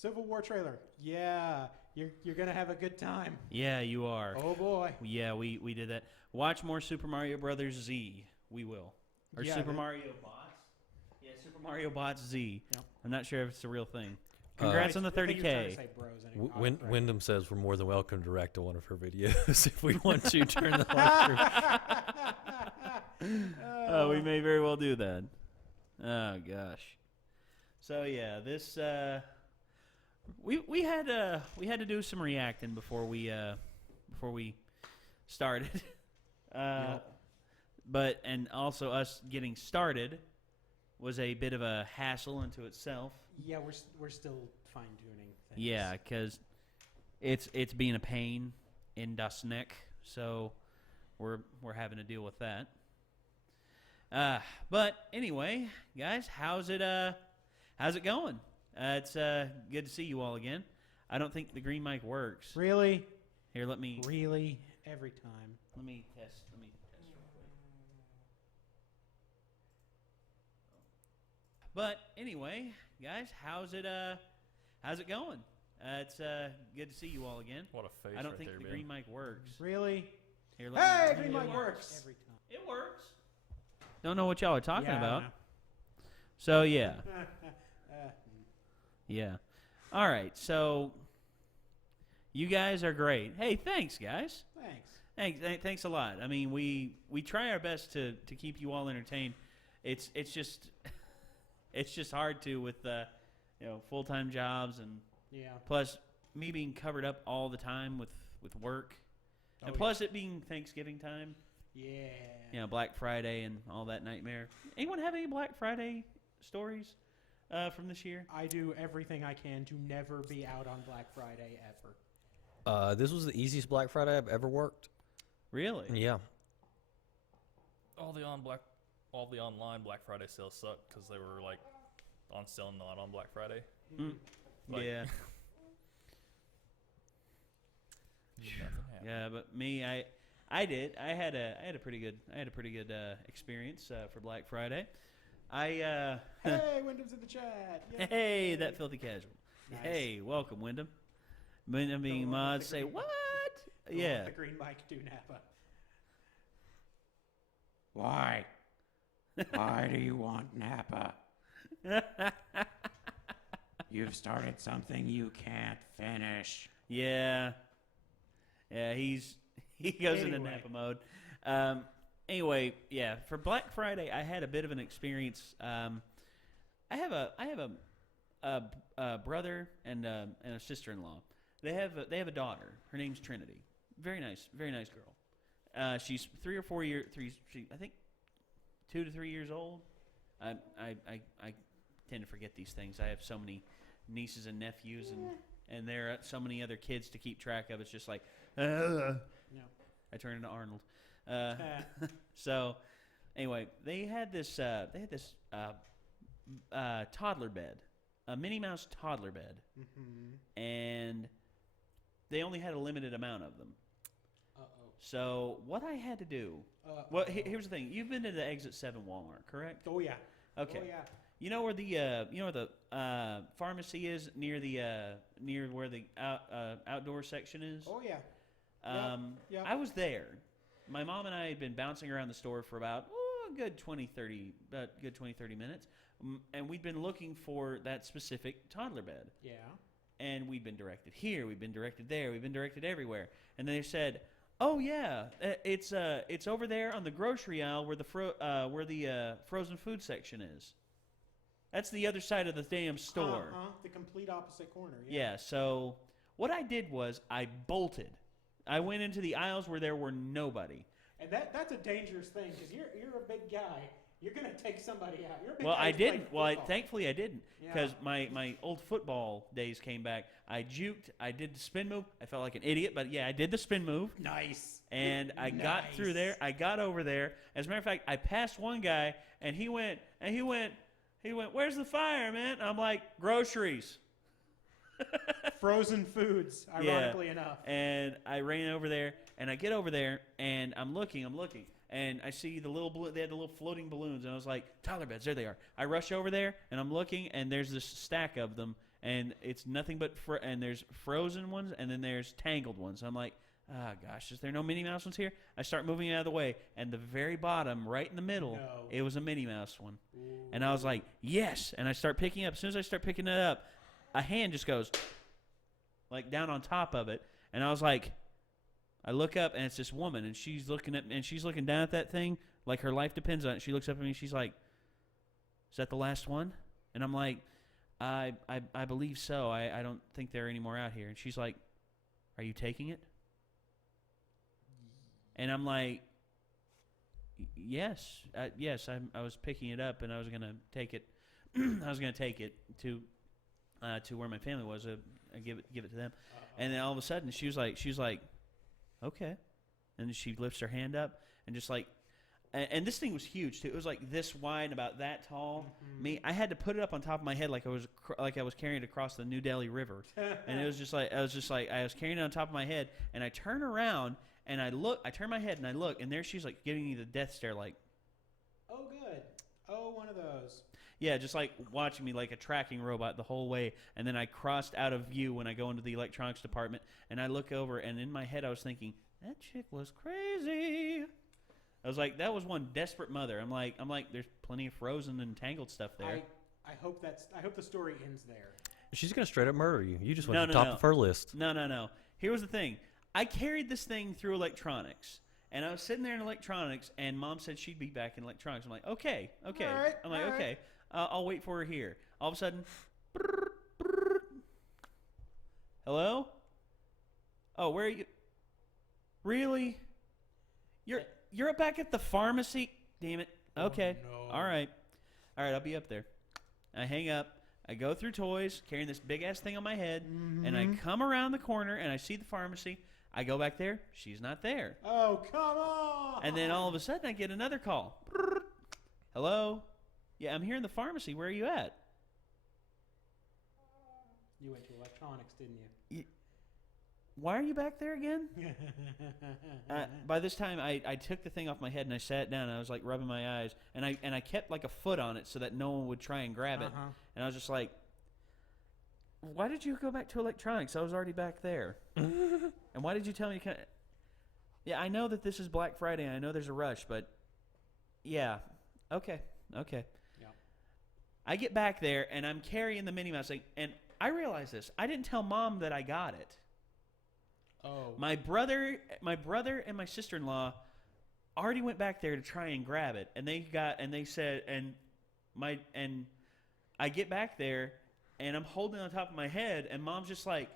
Civil War trailer. Yeah, you're gonna have a good time. Yeah, you are. Oh boy. Yeah, we did that. Watch more Super Mario Brothers Z. We will. Or Yeah, Super Mario Bots. Yeah, Super Mario Bots Z. Yep. I'm not sure if it's a real thing. Congrats on the I think he was trying to 30K. say bros anyway. Oh, right. Wyndham says we're more than welcome to react to one of her videos if we want to turn the live stream. Oh, we may very well do that. Oh gosh. So yeah, this we had to do some reacting before we started. But and also us getting started was a bit of a hassle into itself. Yeah, we're still fine tuning things. Yeah, because it's being a pain in das neck, so we're having to deal with that. But anyway, guys, how's it going? It's good to see you all again. I don't think the green mic works. Really? Here, let me Really? Every time. Let me test real quick. But anyway, guys, how's it going? It's good to see you all again. What a face! I don't right think there, the Ben. green mic works. Really? Here, Hey, me, green mic works. Every time. It works. Don't know what y'all are talking Yeah, about. So yeah, yeah. All right, so you guys are great. Hey, thanks, guys. Thanks a lot. I mean, we try our best to keep you all entertained. It's just it's just hard to with full-time jobs and plus me being covered up all the time with work. And plus it being Thanksgiving time. Yeah. Black Friday and all that nightmare. Anyone have any Black Friday stories from this year? I do everything I can to never be out on Black Friday ever. This was the easiest Black Friday I've ever worked. Really? Yeah. All the online Black Friday sales suck because they were like on sale, not on Black Friday. Like, Yeah. nothing happened. Yeah, but me, I had a pretty good experience for Black Friday. Hey, Wyndham's in the chat. Yay. Hey, that filthy casual. Nice. Hey, welcome, Wyndham. Wyndham being Go on mods, with the say green- what? Go Yeah. on, the green mic do Napa. Why? Why do you want Napa? You've started something you can't finish. Yeah. Yeah, he goes into Anyway. Napa mode. Anyway, yeah, for Black Friday, I had a bit of an experience. I have a brother and a sister-in-law. They have a daughter. Her name's Trinity. Very nice girl. She's 3 or 4 years. I think 2 to 3 years old. I tend to forget these things. I have so many nieces and nephews, and there are so many other kids to keep track of. It's just like, No. I turn into Arnold. So, anyway, they had this toddler bed, a Minnie Mouse toddler bed, and they only had a limited amount of them. So what I had to do, here's the thing: you've been to the Exit 7 Walmart, correct? Oh yeah. Okay. Oh yeah. You know where the pharmacy is near where the outdoor section is. Oh yeah. Yep. I was there. My mom and I had been bouncing around the store for about a good 20-30 minutes, and we'd been looking for that specific toddler bed. Yeah. And we'd been directed here, we'd been directed there, we'd been directed everywhere. And they said, "Oh yeah, it's over there on the grocery aisle where the frozen food section is. That's the other side of the damn store." The complete opposite corner. Yeah. So what I did was I bolted. I went into the aisles where there were nobody. And that's a dangerous thing because you're a big guy. You're gonna take somebody out. You're a big Well, guy I who's played didn't. Well, football. thankfully I didn't, Yeah. because my old football days came back. I juked. I did the spin move. I felt like an idiot, but yeah, I did the spin move. Nice. And I got through there. I got over there. As a matter of fact, I passed one guy, and he went, "Where's the fire, man?" I'm like, "Groceries." Frozen foods, ironically enough. And I ran over there, and I get over there, and I'm looking, and I see the little they had the little floating balloons, and I was like, "Toddler beds, there they are." I rush over there, and I'm looking, and there's this stack of them, and it's nothing but and there's frozen ones, and then there's tangled ones. I'm like, oh gosh, is there no Minnie Mouse ones here? I start moving it out of the way, and the very bottom, right in the middle, it was a Minnie Mouse one. Ooh. And I was like, yes, and I start picking up. As soon as I start picking it up, a hand just goes like down on top of it, and I was like, I look up, and it's this woman, and she's looking down at that thing like her life depends on it. She looks up at me, and she's like, is that the last one? And I'm like, I believe so. I don't think there are any more out here. And she's like, are you taking it? And I'm like, yes. I was picking it up, and I was going to take it. I was going to take it to where my family was. I give it to them. And then all of a sudden, she was like, okay. And she lifts her hand up and just like, and this thing was huge too. It was like this wide, about that tall. Mm-hmm. I had to put it up on top of my head like I was carrying it across the New Delhi River. And it was just like I was carrying it on top of my head, and I turn around and I turn my head and I look, and there she's like giving me the death stare, like, oh good, oh one of those. Yeah, just like watching me like a tracking robot the whole way. And then I crossed out of view when I go into the electronics department, and I look over, and in my head I was thinking, that chick was crazy. I was like, that was one desperate mother. I'm like, there's plenty of frozen and tangled stuff there. I hope the story ends there. She's gonna straight up murder you. You just went to the top of her list. No. Here was the thing. I carried this thing through electronics, and I was sitting there in electronics, and Mom said she'd be back in electronics. I'm like, okay. All right, I'm like, okay. Right. I'll wait for her here. All of a sudden, hello? Oh, where are you? Really? You're back at the pharmacy? Damn it. Okay. Oh, no. All right, I'll be up there. I hang up. I go through toys, carrying this big-ass thing on my head, and I come around the corner, and I see the pharmacy. I go back there. She's not there. Oh, come on! And then all of a sudden, I get another call. Hello? Yeah, I'm here in the pharmacy. Where are you at? You went to electronics, didn't you? Why are you back there again? By this time, I took the thing off my head and I sat down. And I was like rubbing my eyes, and I kept like a foot on it so that no one would try and grab it. And I was just like, "Why did you go back to electronics? I was already back there." And why did you tell me? Yeah, I know that this is Black Friday, and I know there's a rush, but yeah, okay. Yeah. I get back there and I'm carrying the Minnie Mouse thing, and I realize this. I didn't tell Mom that I got it. Oh. My brother and my sister-in-law already went back there to try and grab it, and I get back there, and I'm holding it on top of my head, and Mom's just like,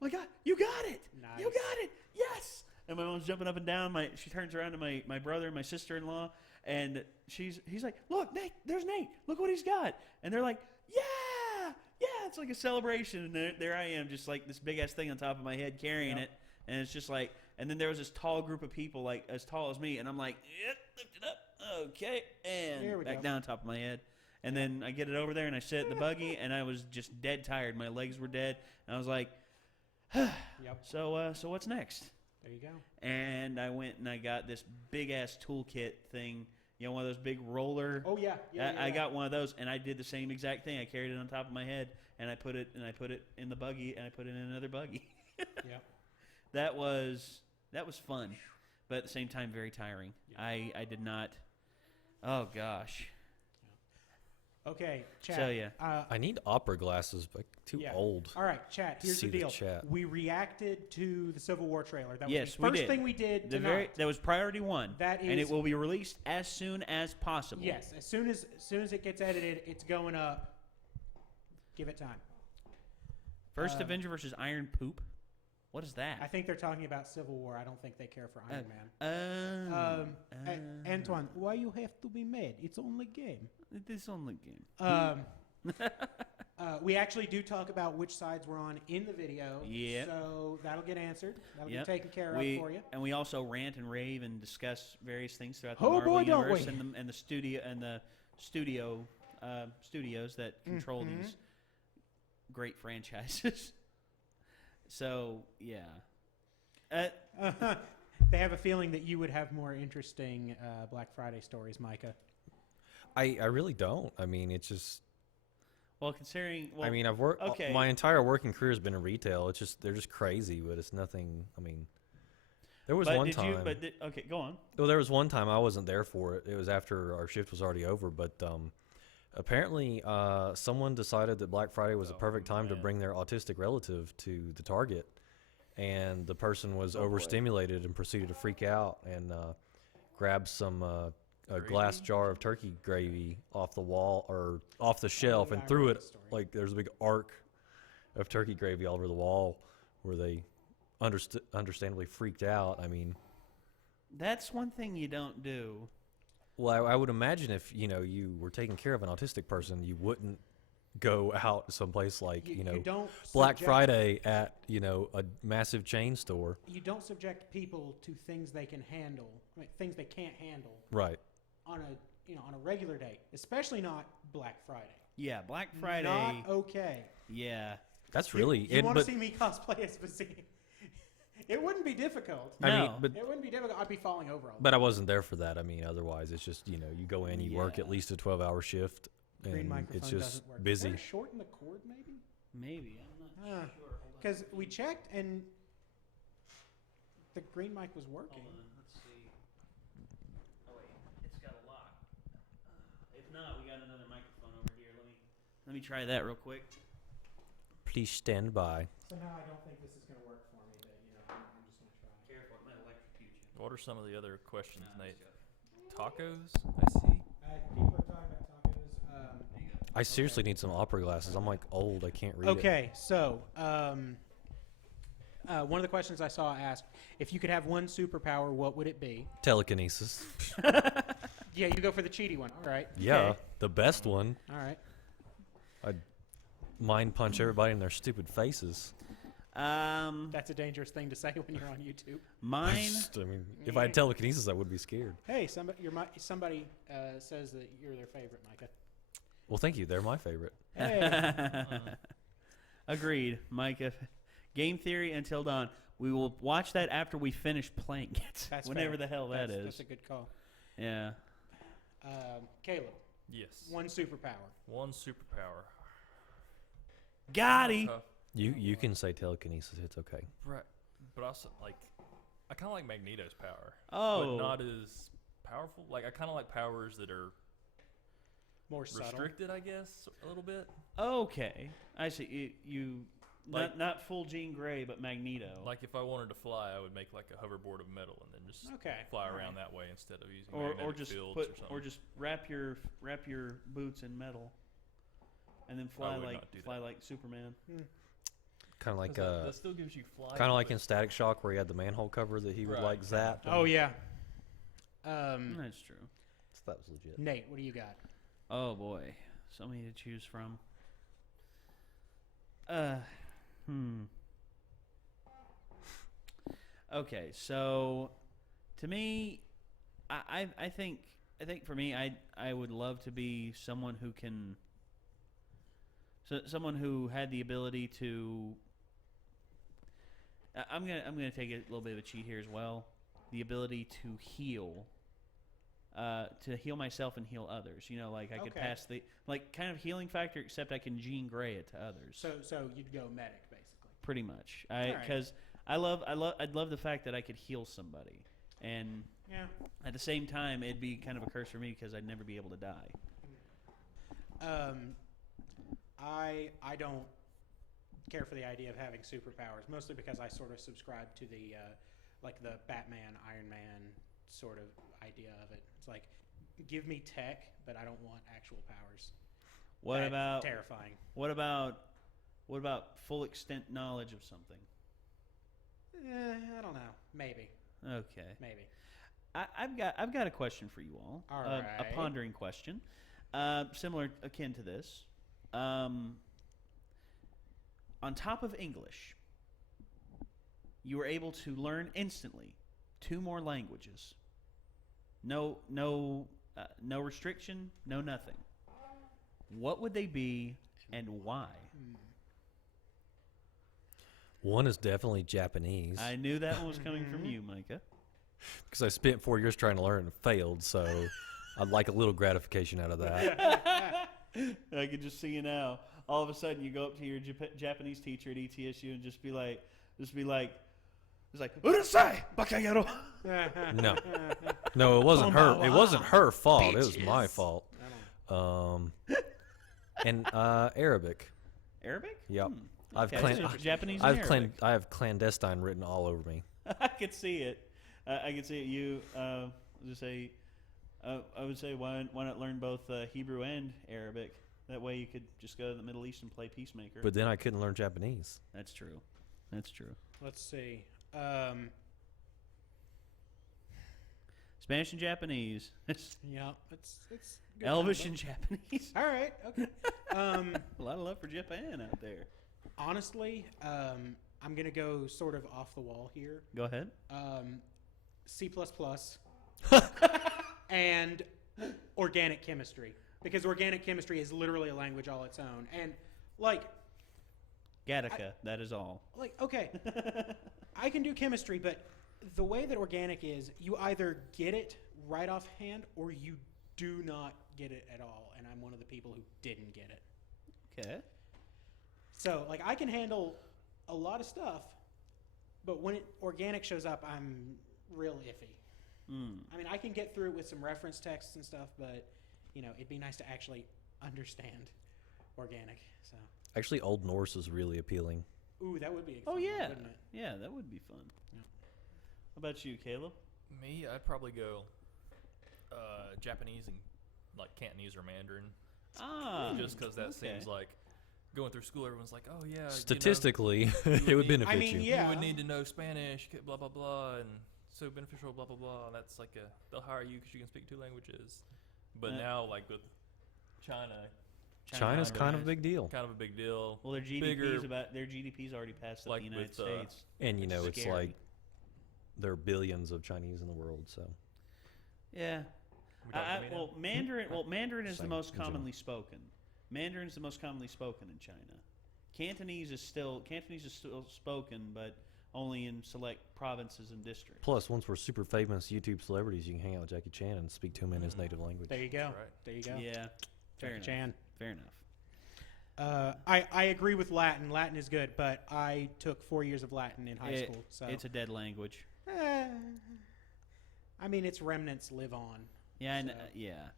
"Oh my God, you got it! Nice. You got it! Yes!" And my mom's jumping up and down. She turns around to my brother and my sister-in-law, and he's like, "Look, Nate, there's Nate. Look what he's got!" And they're like, "Yeah! It's like a celebration." And there I am, just like this big ass thing on top of my head, carrying it, and it's just like. And then there was this tall group of people, like as tall as me, and I'm like, "Yep, lift it up, okay," and back down on top of my head. And then I get it over there, and I sit in the buggy, and I was just dead tired. My legs were dead, and I was like, "Yep." So what's next? There you go. And I went and I got this big ass toolkit thing. You know, one of those big roller. Oh yeah. I got one of those, and I did the same exact thing. I carried it on top of my head, and I put it in the buggy, and I put it in another buggy. Yep. That was fun, but at the same time very tiring. Yep. I did not. Oh gosh. Okay, chat. So yeah, I need opera glasses, but too old. All right, chat. Here's the deal. We reacted to the Civil War trailer. That was the first thing we did tonight. That was priority one. That is, and it will be released as soon as possible. Yes, as soon as it gets edited, it's going up. Give it time. First Avenger versus Iron Poop. What is that? I think they're talking about Civil War. I don't think they care for Iron Man. Antoine, why you have to be mad? It's only game. It is only game. We actually do talk about which sides we're on in the video. Yeah. So that'll get answered. That'll get taken care of for you. And we also rant and rave and discuss various things throughout the Marvel universe and the studios that control these great franchises. So yeah. They have a feeling that you would have more interesting Black Friday stories, Micah. I really don't. I mean, it's just. Well, considering, I mean, I've worked. okay. My entire working career has been in retail. It's just they're just crazy, but it's nothing. I mean, there was one time. Okay, go on. Well, there was one time I wasn't there for it. It was after our shift was already over, but apparently someone decided that Black Friday was the perfect time to bring their autistic relative to the Target, and the person was overstimulated and proceeded to freak out and grab some a glass jar of turkey gravy off the wall or off the shelf and threw it like there's a big arc of turkey gravy all over the wall where they understandably freaked out. I mean, that's one thing you don't do. Well, I would imagine if, you were taking care of an autistic person, you wouldn't go out someplace like, you don't Black Friday at, a massive chain store. You don't subject people to things they can handle, things they can't handle. Right. On a regular day, especially not Black Friday. Yeah, Black Friday. Not okay. Yeah. That's really You want to see me cosplay as Basine? It wouldn't be difficult. No. I mean, but it wouldn't be difficult. I'd be falling over all the But I time. wasn't there for that. I mean, otherwise it's just, you go in, you work at least a 12-hour shift, Green and microphone it's just doesn't work. busy. Is there a short in the cord, maybe? Maybe. I'm not sure. Because we checked and the green mic was working. Hold on. Let's see. Oh, wait. It's got a lock. If not, we got another microphone over here. Let me try that real quick. Please stand by. Somehow I don't think this is going to work for me, but I'm just going to try. Careful, it might electrocute you. What are some of the other questions, Nate? Let's Tacos, I see. People are talking about tacos. I seriously need some opera glasses. I'm like old. I can't read it. Okay, so one of the questions I saw asked, if you could have one superpower, what would it be? Telekinesis. Yeah, you go for the cheaty one. All right. Yeah, Okay. the best one. All right. I'd mind punch everybody in their stupid faces. That's a dangerous thing to say when you're on YouTube. Mine. I mean, if I had telekinesis, I would be scared. Hey, somebody says that you're their favorite, Micah. Well, thank you. They're my favorite. Hey. Agreed, Micah. Game Theory Until Dawn. We will watch that after we finish playing it. That's whenever fair. the hell that is. That's a good call. Yeah. Caleb, Yes. one superpower. One superpower. Gotti. Okay. You can say telekinesis. It's okay. Right. But also, I kind of like Magneto's power. Oh. But not as powerful. Like, I kind of like powers that are More subtle. restricted, I guess, a little bit. Okay. I see. You Like- not full Jean Grey, but Magneto. Like, if I wanted to fly, I would make, like, a hoverboard of metal and then just fly around that way instead of using or magnetic just fields put or something. or just wrap your boots in metal, and then fly would like not do that. like Superman. Kind of like 'Cause that still gives you flight. kind of like but- in Static Shock where he had the manhole cover that he would Right. like zap. Oh, yeah. That's true. So that was legit. Nate, what do you got? Oh boy, so many to choose from. Okay, so to me, I think for me, I would love to be someone who can. Someone who had the ability to. I'm gonna take a little bit of a cheat here as well. The ability to heal. To heal myself and heal others. Like I could pass the kind of healing factor, except I can Jean Grey it to others. So you'd go medic, basically. Pretty much, Alright. because I'd love the fact that I could heal somebody, and Yeah. at the same time, it'd be kind of a curse for me because I'd never be able to die. I don't care for the idea of having superpowers, mostly because I sort of subscribe to the the Batman, Iron Man sort of idea of it. It's like, give me tech, but I don't want actual powers. What That's about terrifying? What about full extent knowledge of something? I don't know. Maybe. Okay. Maybe. I've got a question for you all. All a right. pondering question, similar akin to this. On top of English, you were able to learn instantly 2 more languages. No restriction, no nothing. What would they be and why? One is definitely Japanese I knew that one was coming from you, Micah. because I spent 4 years trying to learn and failed. So I'd like a little gratification out of that. I can just see you now. All of a sudden, you go up to your Japanese teacher at ETSU and just be like, it's like, "Urusai, bakayaro." No, it wasn't her. It wasn't her fault. It was my fault. And Arabic. Arabic? Yep. Okay, so Japanese I and Arabic. I have clandestine written all over me. I could see it. I could see it. You just say, I would say, why not learn both Hebrew and Arabic? That way you could just go to the Middle East and play peacemaker. But then I couldn't learn Japanese. That's true. That's true. Let's see. Spanish and Japanese. Yeah, it's good Elvish combo. and Japanese. All right. Okay. A lot of love for Japan out there. Honestly, I'm gonna go sort of off the wall here. Go ahead. C++ and organic chemistry, because organic chemistry is literally a language all its own, and like Gattaca, that is all. like okay, I can do chemistry, but the way that organic is, you either get it right offhand or you do not get it at all, and I'm one of the people who didn't get it. Okay. So like I can handle a lot of stuff, but when organic shows up, I'm real iffy. I mean, I can get through it with some reference texts and stuff, but you know, it'd be nice to actually understand organic. So Actually, Old Norse is really appealing. ooh, that would be Oh fun, yeah. wouldn't it? Yeah, that would be fun. Yeah. How about you, Caleb? Me, I'd probably go Japanese and like Cantonese or Mandarin. Just because that seems like going through school, everyone's like, oh yeah. Statistically, you know, it would benefit I mean, you. yeah. You would need to know Spanish, blah blah blah, and so beneficial, blah blah blah. That's like they'll hire you because you can speak 2 languages. But now, like with China, China's kind of a big deal. kind of a big deal. Well, their GDP's already passed up Like the United with, States. And you know, it's Scary. like there are billions of Chinese in the world, so Yeah. We talking to me now? Mandarin is the Same, most in general. commonly spoken. Mandarin is the most commonly spoken in China. Cantonese is still spoken, but only in select provinces and districts. plus once we're super famous YouTube celebrities, you can hang out with Jackie Chan and speak to him in his native language. There you go. Right. There you go. Yeah. Fair Jackie enough. Chan. Fair enough. I agree with Latin. Latin is good, but I took 4 years of Latin in high school, so It's a dead language. I mean, its remnants live on. Yeah. So- Yeah.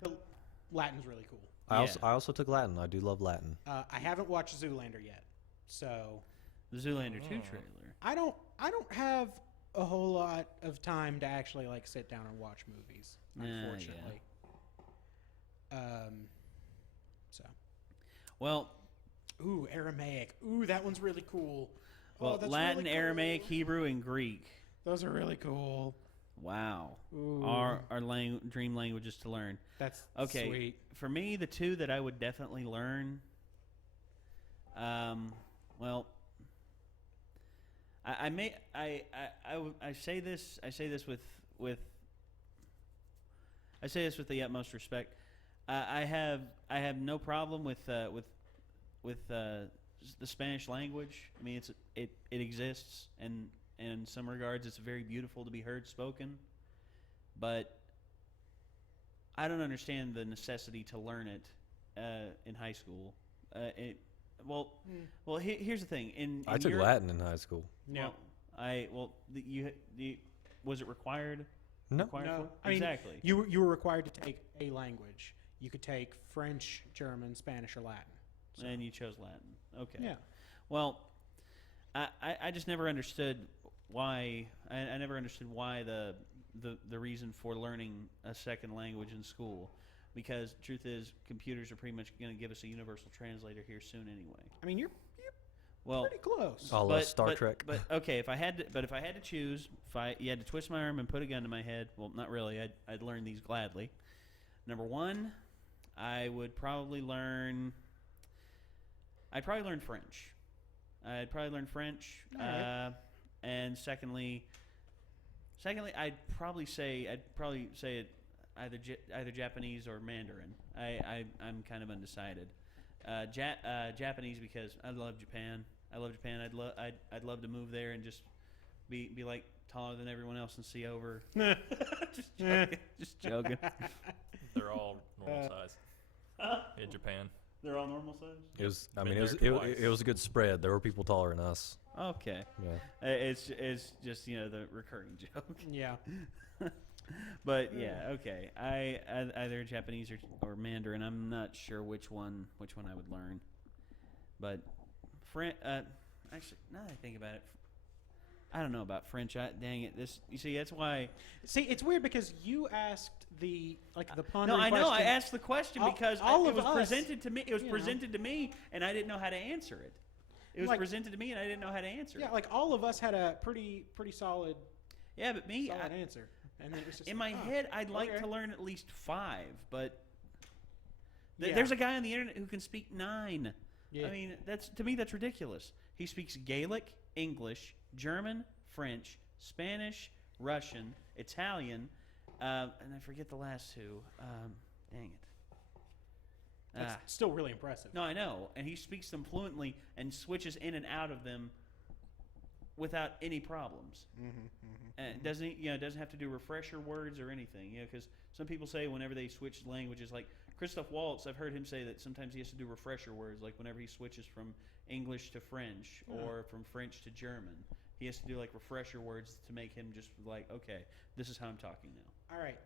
But Latin's really cool. I also took Latin. I do love Latin. I haven't watched Zoolander yet, so The Zoolander 2 Oh. trailer. I don't have a whole lot of time to actually like sit down and watch movies, Yeah. unfortunately. So Well, ooh, Aramaic. Ooh, that one's really cool. well, that's Latin, really cool. Aramaic, Hebrew, and Greek. Those are really cool. Wow. Ooh, Our dream languages to learn. that's Okay. sweet. For me, the two that I would definitely learn, well, I say this with the utmost respect. I have no problem with the Spanish language. I mean, it exists, and in some regards, it's very beautiful to be heard spoken, but I don't understand the necessity to learn it in high school. Here's the thing. In I took Europe, Latin in high school. No. Was it required? No. Required No. for? I mean, Exactly. You were required to take a language. You could take French, German, Spanish, or Latin. So, And you chose Latin. Okay. yeah. Well, I just never understood why. I never understood why the reason for learning a second language in school, because truth is, computers are pretty much going to give us a universal translator here soon anyway. I mean, you're Well, pretty close. I love Star Trek. But okay, if I had to choose, you had to twist my arm and put a gun to my head, well, not really. I'd learn these gladly. Number one, I would probably learn. I'd probably learn French. I'd probably learn French. All right. And secondly, I'd probably say it either Japanese or Mandarin. I'm kind of undecided. Japanese, because I love Japan. I'd love to move there and just be like taller than everyone else and see over. Just joking. They're all normal size. in Japan. They're all normal size? It was. I Been mean, there twice. it was a good spread. There were people taller than us. Okay. Yeah. It's just, the recurring joke. Yeah. But, yeah, okay. I either Japanese or Mandarin. I'm not sure which one I would learn. But, actually, now that I think about it, I don't know about French. Dang it! You see, that's why. See, it's weird because you asked the pondering No, I know. I question. asked the question because it was presented to me. It was presented to me, and I didn't know how to answer it. It was presented to me, and I didn't know how to answer it. Yeah, like all of us had a pretty solid. Yeah, but me, solid answer. And then it was just in like, my head, I'd like okay. to learn at least 5, but Yeah. there's a guy on the internet who can speak 9. Yeah. I mean, to me, that's ridiculous. He speaks Gaelic, English, German, French, Spanish, Russian, Italian, and I forget the last 2. Dang it. That's still really impressive. No, I know, and he speaks them fluently and switches in and out of them without any problems. And doesn't have to do refresher words or anything. Because some people say whenever they switch languages, like Christoph Waltz, I've heard him say that sometimes he has to do refresher words, like whenever he switches from English to French or from French to German. He has to do like refresher words to make him just like, okay, this is how I'm talking now. All right.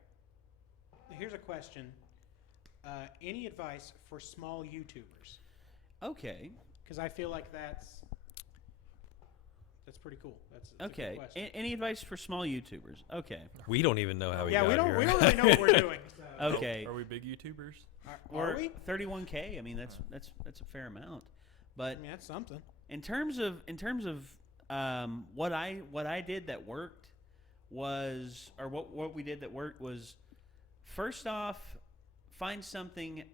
Here's a question. Any advice for small YouTubers? Okay. Because I feel like that's pretty cool. That's a Okay. good question. Any advice for small YouTubers? Okay. We don't even know how we Yeah, got we don't here. really know what we're doing. So. Okay. Are we big YouTubers? Are we? 31K. I mean, that's a fair amount. But I mean, that's something. in terms of what I did that worked was, or what we did that worked was, first off, find something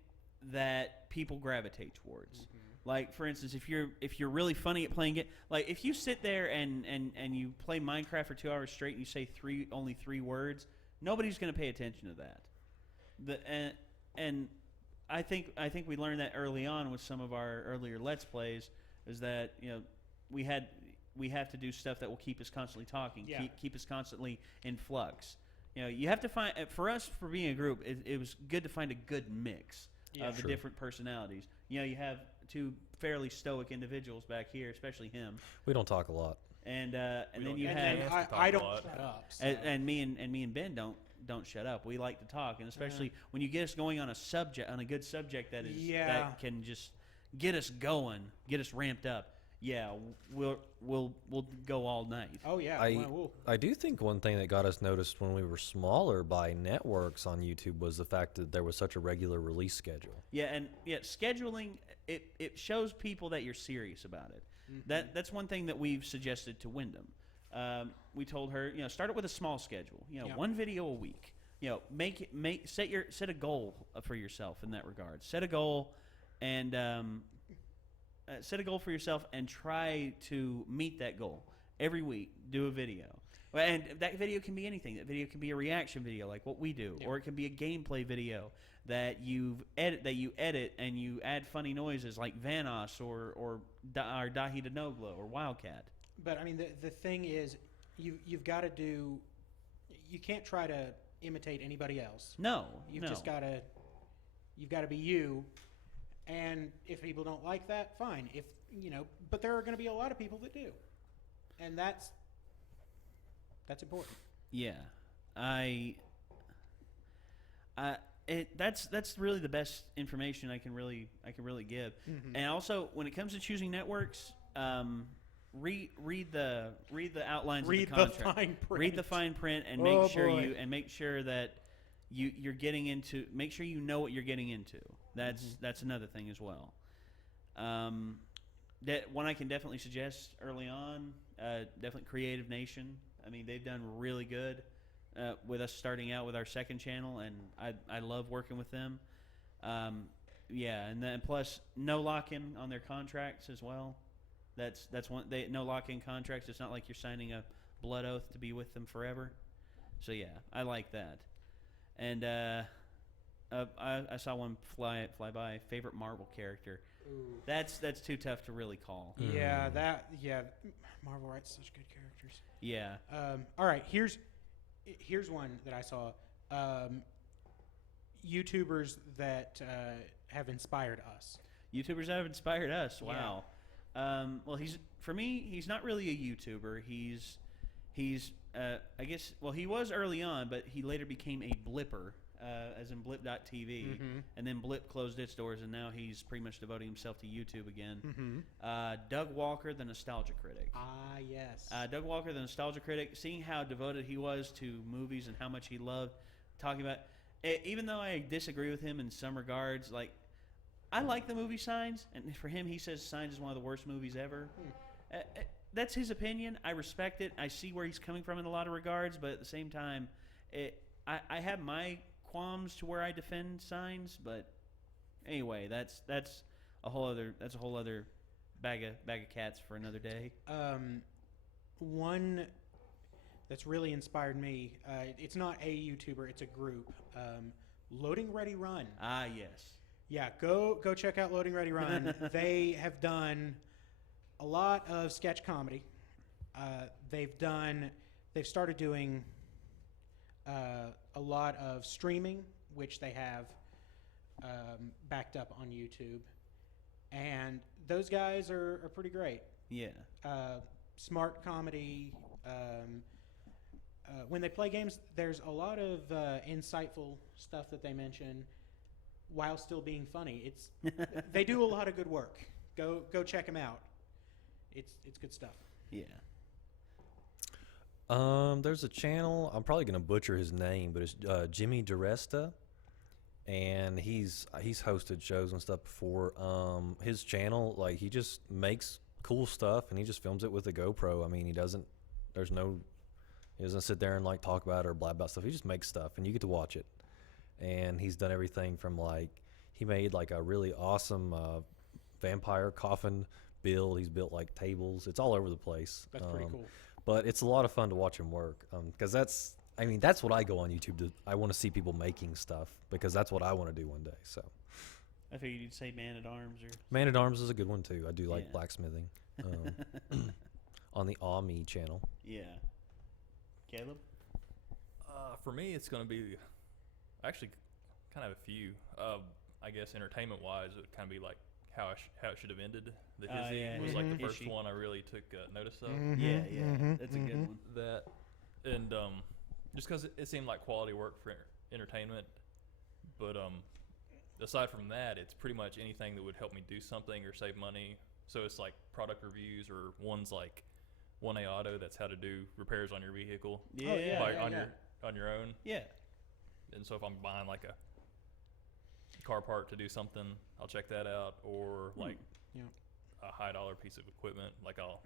that people gravitate towards. Like, for instance, if you're really funny at playing it, like if you sit there and you play Minecraft for 2 hours straight and you say only 3 words, nobody's going to pay attention to that. And I think we learned that early on with some of our earlier Let's Plays, is that we have to do stuff that will keep us constantly talking, keep us constantly in flux. You have to find, for us, for being a group, it was good to find a good mix of the different personalities. You have 2 fairly stoic individuals back here, especially him. We don't talk a lot. And then don't you get have, to talk I a don't lot. shut up. So. and me and Ben don't shut up. We like to talk, and especially when you get us going on a good subject that that can just get us going, get us ramped up. Yeah, we'll go all night. Oh yeah, I do think one thing that got us noticed when we were smaller by networks on YouTube was the fact that there was such a regular release schedule. Yeah, and scheduling it shows people that you're serious about it. That's one thing that we've suggested to Wyndham. We told her, start it with a small schedule. One video a week. Set a goal for yourself in that regard. Set a goal and set a goal for yourself and try to meet that goal every week. Do a video, and that video can be anything. That video can be a reaction video like what we do, or it can be a gameplay video that you edit and you add funny noises like Vanos or Dahi de Noglo or Wildcat. But I mean, the thing is, you've got to do. You can't try to imitate anybody else. No, You've just got to. You've got to be you. And if people don't like that, fine. But there are going to be a lot of people that do, and that's important. Yeah, that's really the best information I can really give. And also, when it comes to choosing networks, read the outlines of the contract. The fine print. Read the fine print and make sure that you're getting into. Make sure you know what you're getting into. That's another thing as well. That one I can definitely suggest early on. Definitely Creative Nation. I mean, they've done really good with us starting out with our second channel, and I love working with them. And then plus no lock-in on their contracts as well. That's one. No lock-in contracts. It's not like you're signing a blood oath to be with them forever. So yeah, I like that. And I saw one fly by. Favorite Marvel character. Ooh. That's too tough to really call. Yeah, Marvel writes such good characters. Yeah. All right, here's one that I saw. YouTubers that have inspired us. YouTubers have inspired us. Wow. Well, he's not really a YouTuber. He's I guess, well, he was early on, but he later became a blipper, as in blip.tv, and then Blip closed its doors, and now he's pretty much devoting himself to YouTube again. Doug Walker, the Nostalgia Critic. Ah, yes. Doug Walker, the Nostalgia Critic, seeing how devoted he was to movies and how much he loved talking about, even though I disagree with him in some regards, like, I like the movie Signs, and for him, he says Signs is one of the worst movies ever. That's his opinion. I respect it. I see where he's coming from in a lot of regards, but at the same time, I have my qualms to where I defend Signs. But anyway, that's a whole other bag of cats for another day. One that's really inspired me. It's not a YouTuber. It's a group. Loading Ready Run. Ah, yes. Yeah, go check out Loading Ready Run. They have done a lot of sketch comedy. They've started doing a lot of streaming, which they have backed up on YouTube, and those guys are pretty great. Yeah. Smart comedy. When they play games, there's a lot of insightful stuff that they mention, while still being funny. They do a lot of good work. Go check them out. It's good stuff. Yeah. There's a channel. I'm probably gonna butcher his name, but it's Jimmy DiResta, and he's hosted shows and stuff before. His channel, like, he just makes cool stuff, and he just films it with a GoPro. I mean, he doesn't sit there and like talk about it or blab about stuff. He just makes stuff, and you get to watch it. And he's done everything from, like, he made like a really awesome vampire coffin build. He's built like tables. It's all over the place. That's pretty cool. But it's a lot of fun to watch him work, because that's what I go on YouTube to. I want to see people making stuff, because that's what I want to do one day. So I figured you'd say Man at Arms or Man at Arms is a good one too. I do like Yeah. blacksmithing on the Ami channel. Yeah. Caleb? For me, it's going to be actually kind of a few. I guess entertainment-wise, it would kind of be like how it should have ended. The Hizzy yeah, was like the Hishy. first one I really took notice of. Yeah, that's a good one. That and just because it seemed like quality work for entertainment, but aside from that, it's pretty much anything that would help me do something or save money. So it's like product reviews, or ones like 1A Auto, that's how to do repairs on your vehicle. Yeah, on your own. Yeah. And so if I'm buying like a car part to do something, I'll check that out. Or like a high dollar piece of equipment, like I'll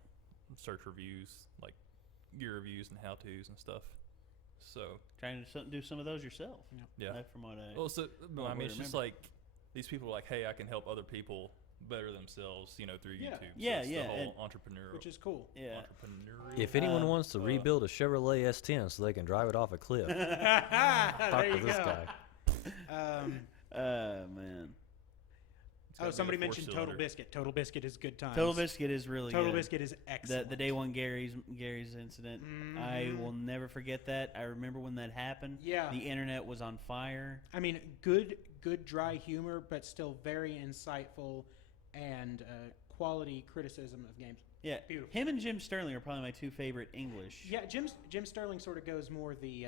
search reviews, like gear reviews and how to's and stuff. So Trying to do some of those yourself. yeah. From what I Well, so I mean, it's just remember. like these people are like, hey, I can help other people better themselves, through Yeah. YouTube. Yeah, so it's yeah, the whole and- entrepreneurial. Which is cool. Yeah. Entrepreneurial. If anyone wants to rebuild a Chevrolet S10 so they can drive it off a cliff, talk There to you this go. guy. Man. It's gotta be somebody a mentioned Total four-cylinder. Biscuit. Total Biscuit is good times. Total Biscuit is really Total good. Biscuit is excellent. The day one Gary's incident, I will never forget that. I remember when that happened. Yeah. The internet was on fire. I mean, good dry humor, but still very insightful and quality criticism of games. Yeah. Beautiful. Him and Jim Sterling are probably my two favorite English. Yeah, Jim Sterling sort of goes more the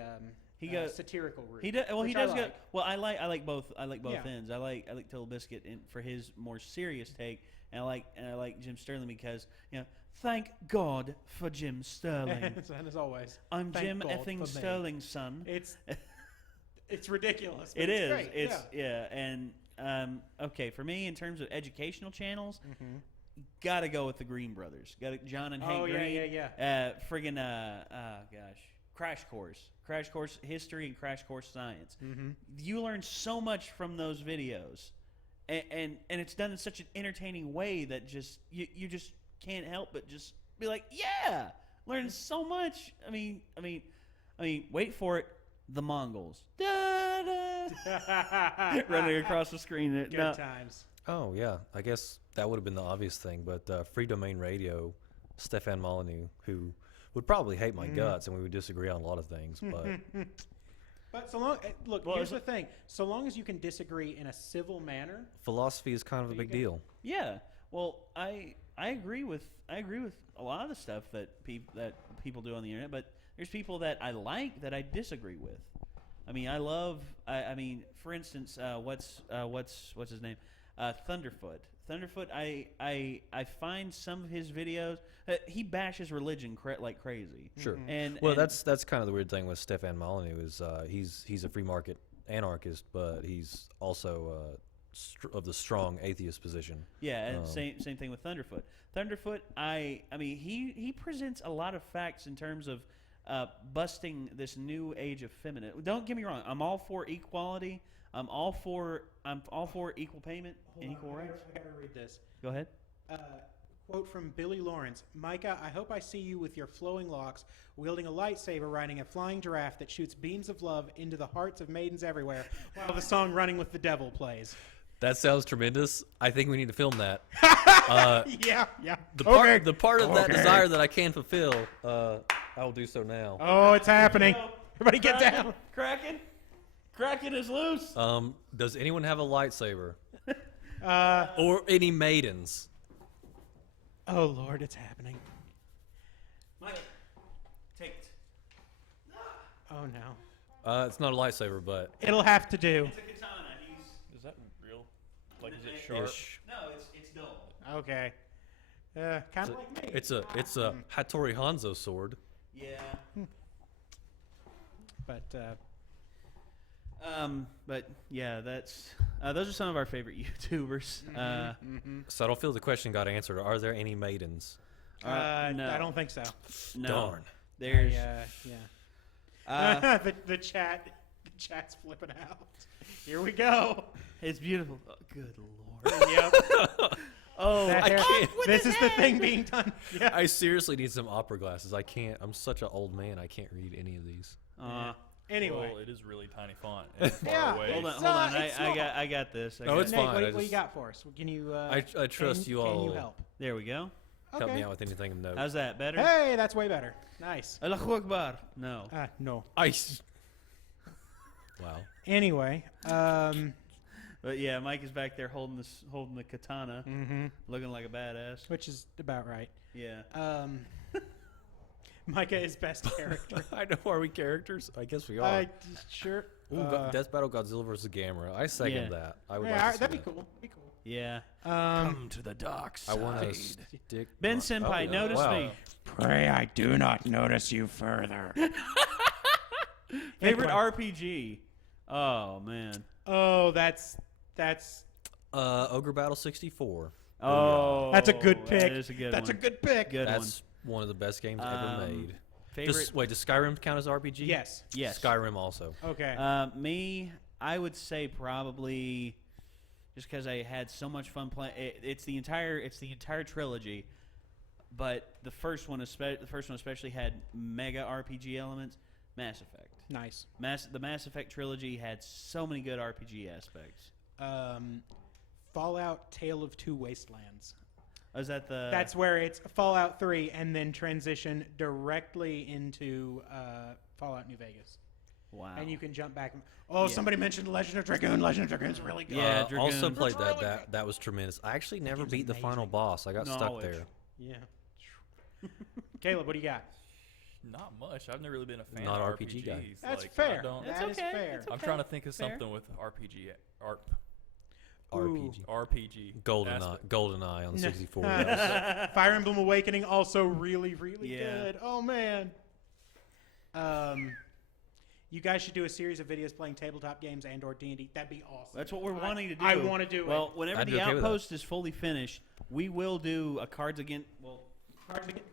He goes- satirical route. He does. Well, he which I does go. like. Well, I like both. I like both Yeah. ends. I like Total Biscuit for his more serious take, and I like Jim Sterling because thank God for Jim Sterling. And as always, I'm thank Jim God effing for me. Sterling's son. It's ridiculous. But It is. Great. It's and okay for me in terms of educational channels. Gotta go with the Green Brothers. Got John and Hank Oh, yeah, Green. yeah. Friggin' Crash Course History and Crash Course Science. You learn so much from those videos, and it's done in such an entertaining way that just you just can't help but just be like, yeah, learn so much. I mean, wait for it. The Mongols, da, da. Running across the screen. Good times. Oh, yeah. I guess that would have been the obvious thing. But Free Domain Radio, Stefan Molyneux, who would probably hate my guts and we would disagree on a lot of things. But But so long, look, Well, here's is the thing. So long as you can disagree in a civil manner, Philosophy is kind of a big deal. Yeah. Well, I agree with a lot of the stuff that people do on the internet, but there's people that I like that I disagree with. I mean, I mean, for instance, what's his name? Thunderfoot. Thunderfoot. I find some of his videos. He bashes religion like crazy. Sure. And that's kind of the weird thing with Stefan Molyneux is he's a free market anarchist, but he's also of the strong atheist position. Yeah, and same thing with Thunderfoot. Thunderfoot, I mean, he presents a lot of facts in terms of busting this new age of feminine. Don't get me wrong. I'm all for equality. I'm all for equal payment and equal rights. I gotta read this. Go ahead. Quote from Billy Lawrence. Micah, I hope I see you with your flowing locks, wielding a lightsaber, riding a flying giraffe that shoots beams of love into the hearts of maidens everywhere, while the song Running with the Devil plays. That sounds tremendous. I think we need to film that. Yeah. The part of that desire that I can fulfill, I will do so now. Oh, it's happening. Everybody get down. Kraken is loose. Does anyone have a lightsaber? Uh, Or any maidens? oh, Lord, it's happening. Mike, take it. Oh, no. It's not a lightsaber, but It'll have to do. It's a katana. Is that real? Like, is it sharp? ish. No, it's dull. Okay. Kind of like me. It's a Hattori Hanzo sword. Yeah. But yeah, that's those are some of our favorite YouTubers. So I don't feel the question got answered. Are there any maidens? No, I don't think so. no. Darn. There's Yeah. The chat's flipping out. Here we go. it's beautiful. Oh, good lord. Yep. Oh, This is the thing being done. Yeah. I seriously need some opera glasses. I can't. I'm such an old man. I can't read any of these. Anyway. Well, it is really tiny font and far Yeah. away. hold on. It's I got this. It's Nate, fine. What I do you just- got for us? Can you? I trust you Can all. you help? There we go. Help Okay. me out with anything of note. How's that better? Hey, that's way better. Nice. Allahu Akbar. No. No. Wow. Anyway, But yeah, Mike is back there holding the katana, looking like a badass. which is about right. Yeah. Micah is best character. I know. Are we characters? I guess we are. Sure. Death Battle Godzilla vs. Gamera. I second Yeah. that. I would Yeah, like to see that'd be that. cool. Be cool. Yeah. to the dark I side. want to stick. Ben my- Senpai, oh, notice wow. me. Pray I do not notice you further. Favorite Anyway. RPG. Oh man. Oh, that's Ogre Battle 64. Oh, that's a good pick. That is a good That's one. a good pick. Good That's one of the best games ever made. Favorite. Wait, does Skyrim count as RPG? Yes. Yes. Skyrim also. Okay. Me, I would say probably just because I had so much fun playing. It's the entire trilogy, but the first one especially had mega RPG elements. Mass Effect. Nice. The Mass Effect trilogy had so many good RPG aspects. Fallout Tale of Two Wastelands. Oh, is that the? That's where it's Fallout 3 and then transition directly into Fallout New Vegas. Wow. And you can jump back. Somebody mentioned Legend of Dragoon. Legend of Dragoon's really good. Yeah, Also Dragoon. played That's really that was tremendous. I actually never game's beat the final amazing. boss. I got stuck Knowledge. there. Yeah. Caleb, what do you got? Not much. I've never really been a fan Not of RPG RPGs. guy. That's Like, fair. I don't, That's That is okay. fair. It's I'm okay. trying to think of Fair. something with RPG. RPG. RPG. GoldenEye on the No. 64. Fire Emblem Awakening also really, really Yeah. good. Oh man. You guys should do a series of videos playing tabletop games and/or D&D. That'd be awesome. That's what we're wanting to do. I want to do Well, it. whenever I'd be the okay with that. outpost is fully finished, we will do a Cards Against. Well,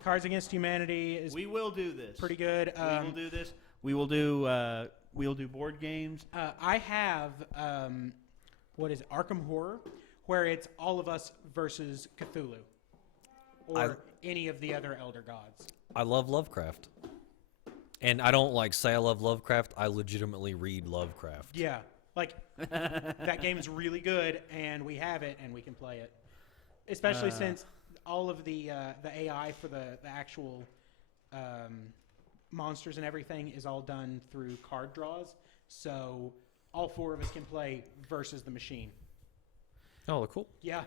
Cards Against Humanity is we will do this. pretty good. We will do this. We will do board games. I have what is it, Arkham Horror, where it's all of us versus Cthulhu, or any of the other Elder Gods. I love Lovecraft. And I don't say I love Lovecraft. I legitimately read Lovecraft. Yeah, like that game's really good, and we have it, and we can play it. Especially since all of the AI for the actual monsters and everything is all done through card draws. so all 4 of us can play versus the machine. Oh, cool. Yeah,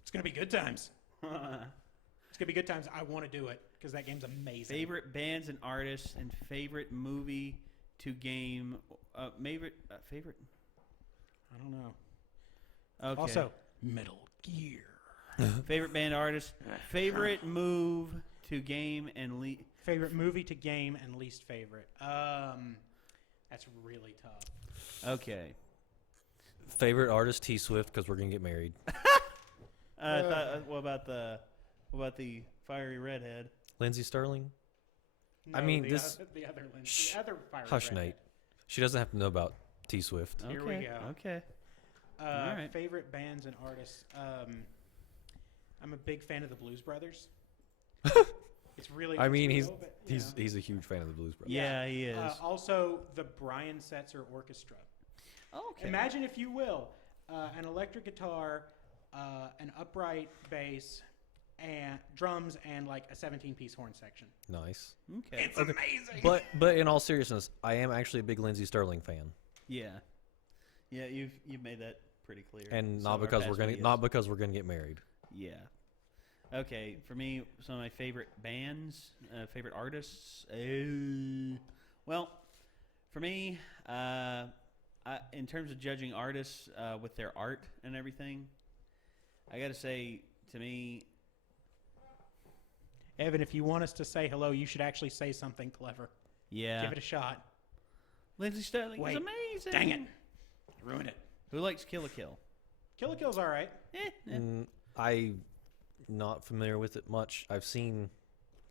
it's gonna be good times. It's gonna be good times. I want to do it because that game's amazing. Favorite bands and artists and favorite movie to game. Favorite. I don't know. Okay. Also, Metal Gear. Favorite band artist. Favorite move to game and favorite movie to game and least favorite. That's really tough. Okay. Favorite artist T Swift because we're gonna get married. What about the fiery redhead? Lindsay Sterling. No, I mean, the this. other Lindsay, Shh. the other fiery Hush, redhead. Nate. She doesn't have to know about T Swift. Here Okay, we go. Okay. All right. Favorite bands and artists. I'm a big fan of the Blues Brothers. It's really. I mean, it's real, but, you know. he's a huge fan of the Blues Brothers. Yeah, he is. Also, the Brian Setzer Orchestra. Okay. Imagine, if you will, an electric guitar, an upright bass, and drums, and like a 17-piece horn section. Nice. Okay. It's amazing. But in all seriousness, I am actually a big Lindsay Sterling fan, Yeah. Yeah, you've made that pretty clear. and Some of our past videos. not because we're gonna get married. Yeah. Okay, for me, some of my favorite bands, favorite artists. Well, for me, in terms of judging artists with their art and everything, I got to say, to me, Evan, if you want us to say hello, you should actually say something clever. yeah, Give it a shot. Lindsay Sterling Wait, is amazing. Dang it. Ruin it. Who likes Kill la Kill? Kill la Kill's all right. I'm not familiar with it much. I've seen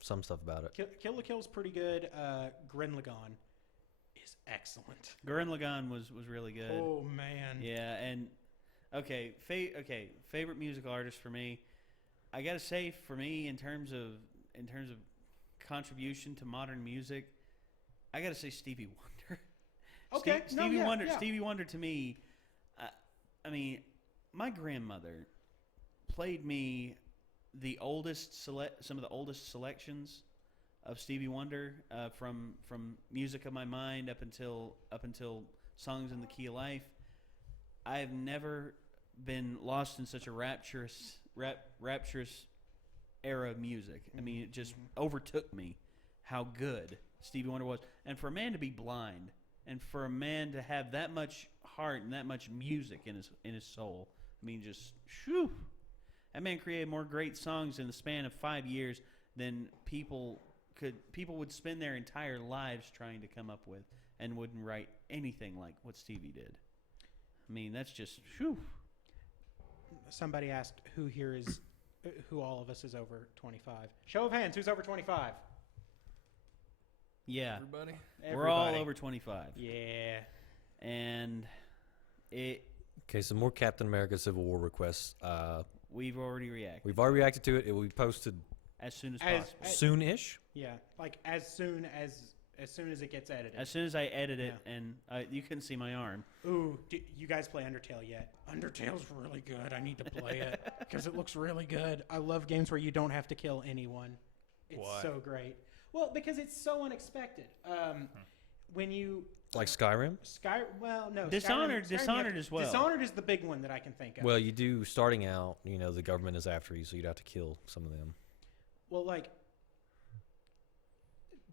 some stuff about it. Kill la Kill's pretty good. Gren Lagann is excellent. Gurren Lagann was really good. Oh, man. Yeah, and okay, favorite musical artist for me. I gotta say, for me, in terms of contribution to modern music, I gotta say Stevie Wonder. Okay, Stevie Wonder. yeah. Stevie Wonder to me. I mean, my grandmother played me some of the oldest selections of Stevie Wonder from Music of My Mind up until Songs in the Key of Life. I have never been lost in such a rapturous era of music. I mean, it just overtook me how good Stevie Wonder was. And for a man to be blind, and for a man to have that much heart and that much music in his soul, I mean, just shoo. That man created more great songs in the span of 5 years than people would spend their entire lives trying to come up with, and wouldn't write anything like what Stevie did. I mean, that's just shoo. Somebody asked who all of us is over 25. Show of hands, who's over 25? Yeah. Everybody? We're all over 25. Yeah. And Okay, some more Captain America Civil War requests. we've already reacted. We've already reacted to it. It will be posted As soon as As- possible. soon-ish. Yeah, like as soon as it gets edited. As soon as I edit it, and you couldn't see my arm. Ooh, you guys play Undertale yet? Undertale's really good. I need to play it because it looks really good. I love games where you don't have to kill anyone. It's Why? so great. Well, because it's so unexpected. When you Like Skyrim? no, Dishonored Skyrim, as well. Dishonored is the big one that I can think of. Well, you do, starting out, the government is after you, so you'd have to kill some of them. Well, like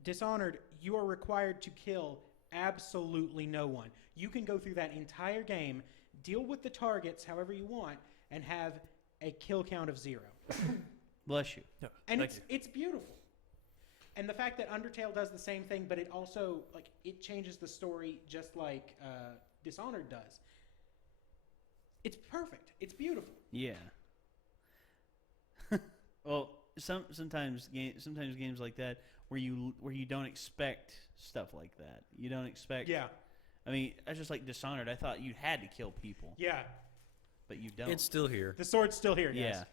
Dishonored, you are required to kill absolutely no one. You can go through that entire game, deal with the targets however you want, and have a kill count of 0. Bless you. No, And thank you. it's beautiful. And the fact that Undertale does the same thing, but it also it changes the story just like Dishonored does. It's perfect. It's beautiful. Yeah. Well, sometimes games like that where you don't expect stuff like that. You don't expect. Yeah. I mean, that's just like Dishonored. I thought you had to kill people, Yeah. but you don't. It's still here. The sword's still here, guys.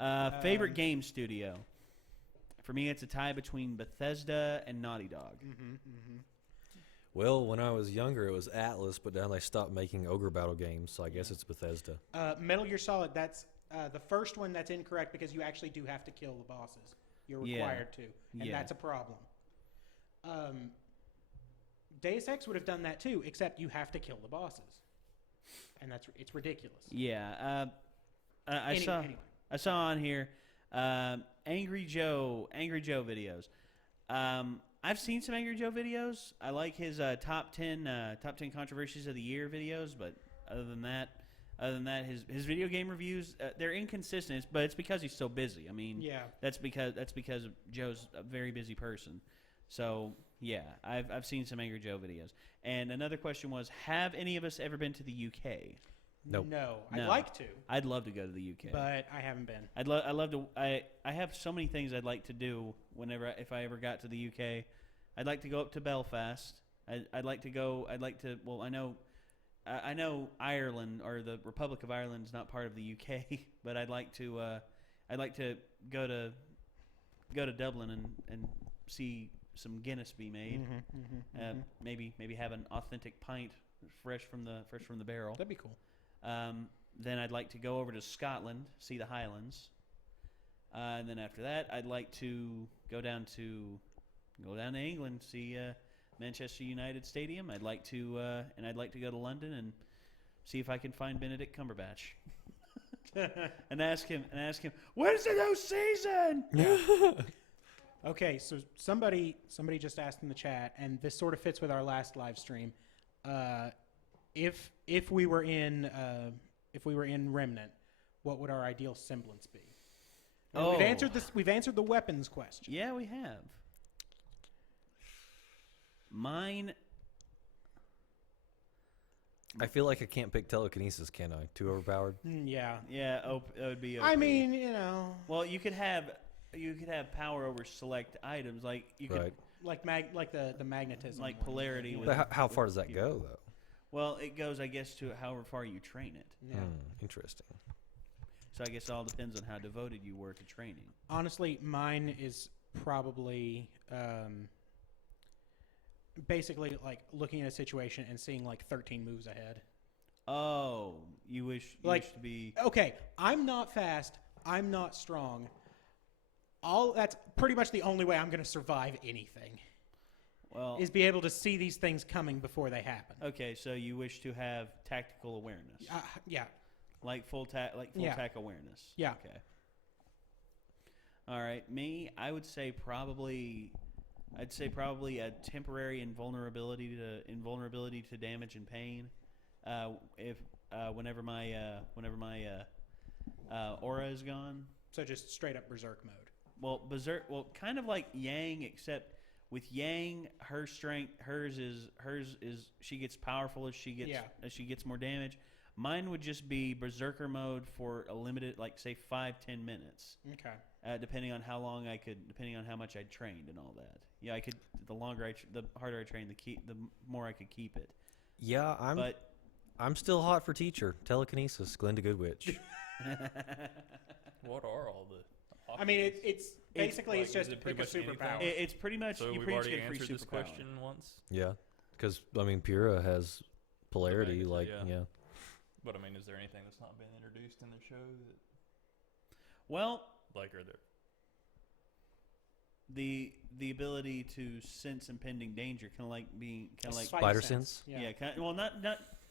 Yeah. Favorite game studio. For me, it's a tie between Bethesda and Naughty Dog. Well, when I was younger, it was Atlas, but now they stopped making Ogre Battle games, so I guess it's Bethesda. Metal Gear Solid, that's the first one that's incorrect because you actually do have to kill the bosses. You're Yeah. required to, and Yeah. that's a problem. Deus Ex would have done that too, except you have to kill the bosses, and it's ridiculous. Yeah. Anyway. I saw on here Angry Joe videos. I've seen some Angry Joe videos. I like his top 10 controversies of the year videos, but other than that, his video game reviews they're inconsistent, but it's because he's so busy. I mean, Yeah. that's because Joe's a very busy person. So yeah, I've seen some Angry Joe videos. And another question was, have any of us ever been to the UK? Nope. No. No. I'd like to, I'd love to go to the UK, but I haven't been. I love to. I have so many things I'd like to do if I ever got to the UK. I'd like to go up to Belfast. I'd like to go. Well, I know Ireland or the Republic of Ireland is not part of the UK, but I'd like to go to Dublin and see some Guinness be made. Maybe have an authentic pint fresh from the barrel. That'd be cool. Then I'd like to go over to Scotland, see the Highlands. And then after that, I'd like to go down to England, see Manchester United Stadium. I'd like to go to London and see if I can find Benedict Cumberbatch. and ask him, when's the new season? Okay, so somebody just asked in the chat, and this sort of fits with our last live stream. If we were in Remnant, what would our ideal semblance be? And we've answered this. We've answered the weapons question. Yeah, we have. Mine. I feel like I can't pick telekinesis, can I? Too overpowered. Yeah. Yeah, it would be. I OP. mean, Well, you could have power over select items, like you could Right. like the magnetism, like one. polarity. Yeah. With, But how far does that with go, though? Well, it goes, I guess, to however far you train it. Yeah. Interesting. So I guess it all depends on how devoted you were to training. Honestly, mine is probably basically like looking at a situation and seeing like 13 moves ahead. Oh, you wish to be... Okay, I'm not fast. I'm not strong. That's pretty much the only way I'm going to survive anything. Well, Is be able to see these things coming before they happen. okay, so you wish to have tactical awareness. Yeah. Like full tack awareness. Yeah. Okay. All right, me, I'd say probably a temporary invulnerability to damage and pain. Whenever my aura is gone. So just straight up berserk mode. Well, berserk. Well, kind of like Yang, except with Yang, hers is she gets powerful as she gets more damage. Mine would just be berserker mode for a limited, like say 5-10 minutes. Okay. Depending on how much I trained and all that. Yeah, I could. The harder I trained, the more I could keep it. Yeah, I'm still hot for teacher. Telekinesis, Glenda Goodwitch. What are all the? I mean, it's basically it's like, just is it pick a pretty much superpower. anything? It's pretty much So you we've pretty much already get free answered this superpower. question once. Yeah, because I mean, Pyrrha has polarity. Magnetism, Like, yeah. yeah. But I mean, is there anything that's not been introduced in the show that, Well, like, are there? the ability to sense impending danger, kind of like Spider sense? yeah.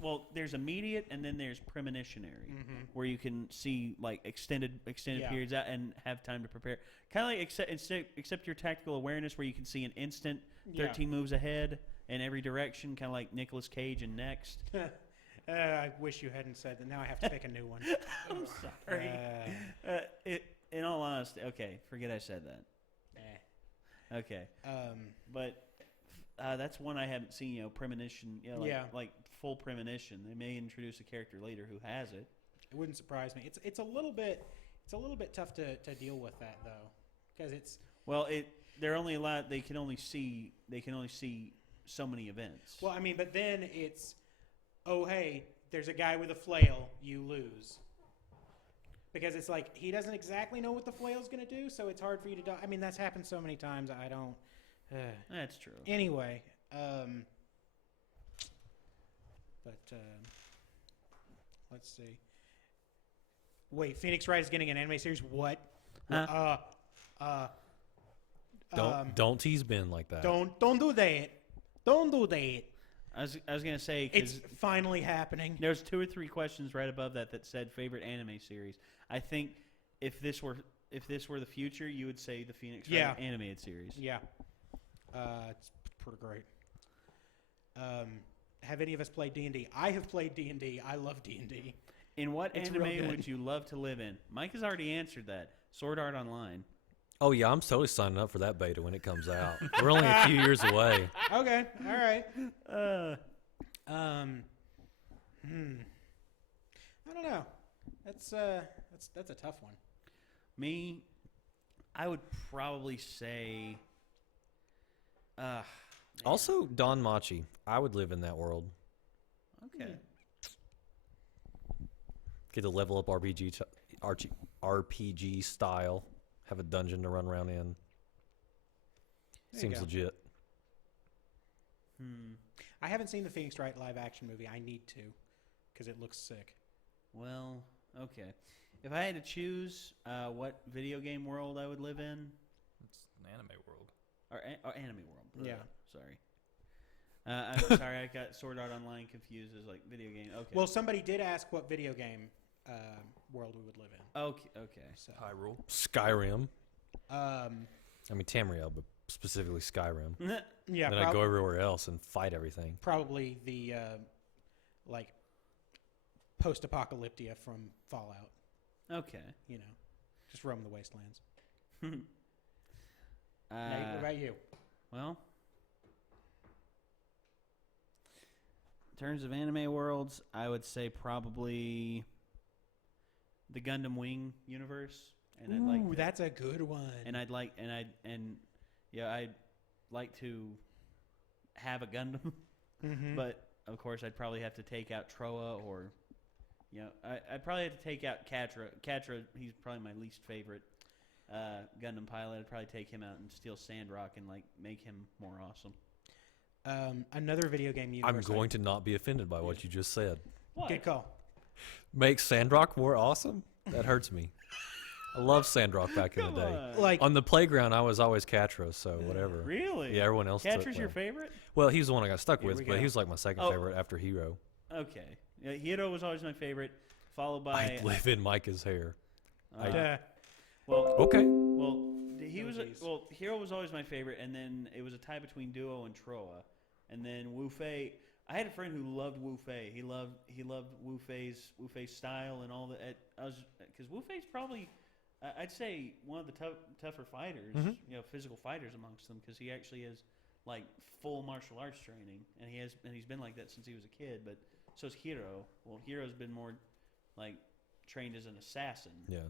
Well, there's immediate and then there's premonitionary, Mm-hmm. where you can see like extended Yeah. periods out and have time to prepare. Kind of like except your tactical awareness, where you can see an instant 13 moves ahead in every direction, kind of like Nicolas Cage in Next. I wish you hadn't said that. Now I have to pick a new one. I'm sorry. In all honesty, okay, forget I said that. Okay, but that's one I haven't seen. Premonition. Like full premonition. They may introduce a character later who has it. It wouldn't surprise me. It's a little bit tough to deal with that though, because it's they're only allowed. They can only see so many events. well, I mean, but then it's hey, there's a guy with a flail, you lose. Because it's like he doesn't exactly know what the flail's going to do, so it's hard for you to die. I mean, that's happened so many times. I don't. That's true. Anyway, let's see. Wait, Phoenix Wright is getting an anime series. What? Don't tease Ben like that. Don't do that. Don't do that. I was gonna say It's because finally happening. there's 2 or 3 questions right above that said favorite anime series. I think if this were the future, you would say the Phoenix Wright Yeah. animated series. Yeah. It's pretty great. Have any of us played D&D? I have played D&D. I love D&D. In what It's real anime good. would you love to live in? Mike has already answered that. Sword Art Online. Oh yeah, I'm totally signing up for that beta when it comes out. We're only a few years away. Okay. All right. I don't know. That's a tough one. Me, I would probably say. Also, Don Machi. I would live in that world. Okay. Get to level up RPG style. Have a dungeon to run around in. There you Seems go. legit. I haven't seen the Phoenix Wright live action movie. I need to, because it looks sick. Well, okay. If I had to choose what video game world I would live in, It's an anime world. or anime world. Yeah. Sorry. I'm sorry, I got Sword Art Online confused as like video game. Okay. Well, somebody did ask what video game world we would live in. Okay. So, Hyrule. Skyrim. um, I mean Tamriel, but specifically Skyrim. yeah, Then I go everywhere else and fight everything. probably the like post-apocalyptia from Fallout. Okay. You know, just roam the wastelands. Nate, Nate, what about you? well, in terms of anime worlds, I would say probably the Gundam Wing universe, and I'd like Ooh, that's a good one. I'd like to have a Gundam, Mhm. but of course I'd probably have to take out Troa or, I'd probably have to take out Catra. Catra, he's probably my least favorite Gundam pilot. I'd probably take him out and steal Sandrock and like make him more awesome. Another video game I'm universe. going to not be offended by what you just said. Good call. Make Sandrock more awesome? That hurts me. I love Sandrock back in the day. Like On the playground, I was always Catra, so whatever. Really? Yeah, everyone else took Catra's your well. favorite? Well, he was the one I got stuck Here with, we but go. he was like my second Oh. favorite after Hero. Okay. Yeah, Hiro was always my favorite, followed I by. live in Micah's hair. Well, Okay. Hero was always my favorite, and then it was a tie between Duo and Troa, and then Wu Fei. I had a friend who loved Wu Fei. He loved Wu Fei's style and all that. Because Wu Fei's probably, I'd say, one of the tougher fighters, Mhm. physical fighters amongst them, because he actually has like full martial arts training, and he's been like that since he was a kid. But so's Hiro. Well, Hiro's been more like trained as an assassin. Yeah.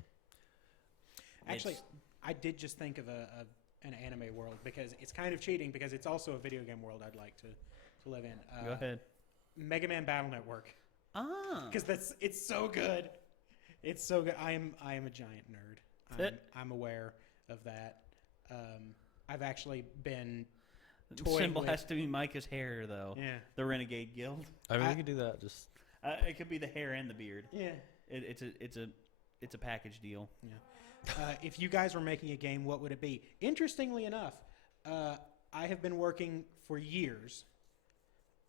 Actually, It's- I did just think of an anime world because it's kind of cheating because it's also a video game world I'd like to live in. Go ahead. Mega Man Battle Network, Ah. because it's so good. It's so good. I am a giant nerd. I'm aware of that. I've actually been The toying symbol with- has to be Micah's hair, though. yeah. The Renegade Guild. I mean, I- we could do that. Just It could be the hair and the beard. Yeah. It's a package deal. If you guys were making a game, what would it be? Interestingly enough, I have been working for years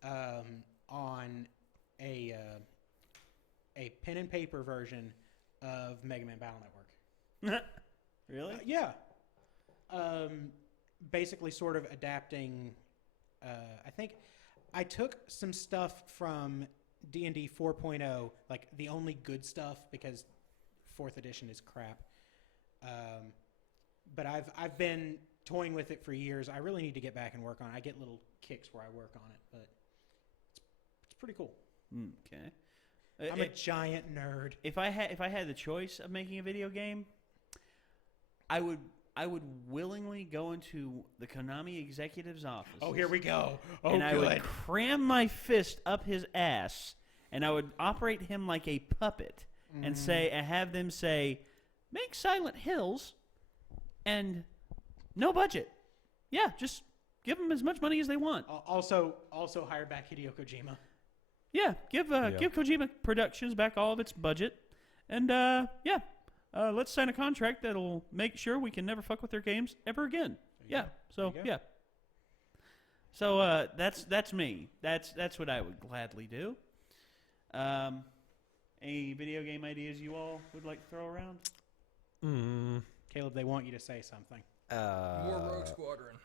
on a pen and paper version of Mega Man Battle Network. Really? Yeah. Basically, sort of adapting. I think I took some stuff from D&D 4.0, like the only good stuff, because 4th edition is crap. But I've been toying with it for years. I really need to get back and work on it. I get little kicks where I work on it, but it's pretty cool. Okay. I'm a giant nerd. If I had the choice of making a video game, I would willingly go into the Konami executive's office. Oh, here we go. Oh, and good. I would cram my fist up his ass, and I would operate him like a puppet, and have them say, "Make Silent Hills, and no budget. Yeah, just give them as much money as they want. Also hire back Hideo Kojima. Yeah, give Kojima Productions back all of its budget, and let's sign a contract that'll make sure we can never fuck with their games ever again. Yeah, so There you go. So that's me. That's what I would gladly do. Any video game ideas you all would like to throw around? Caleb, they want you to say something. More Rogue Squadron.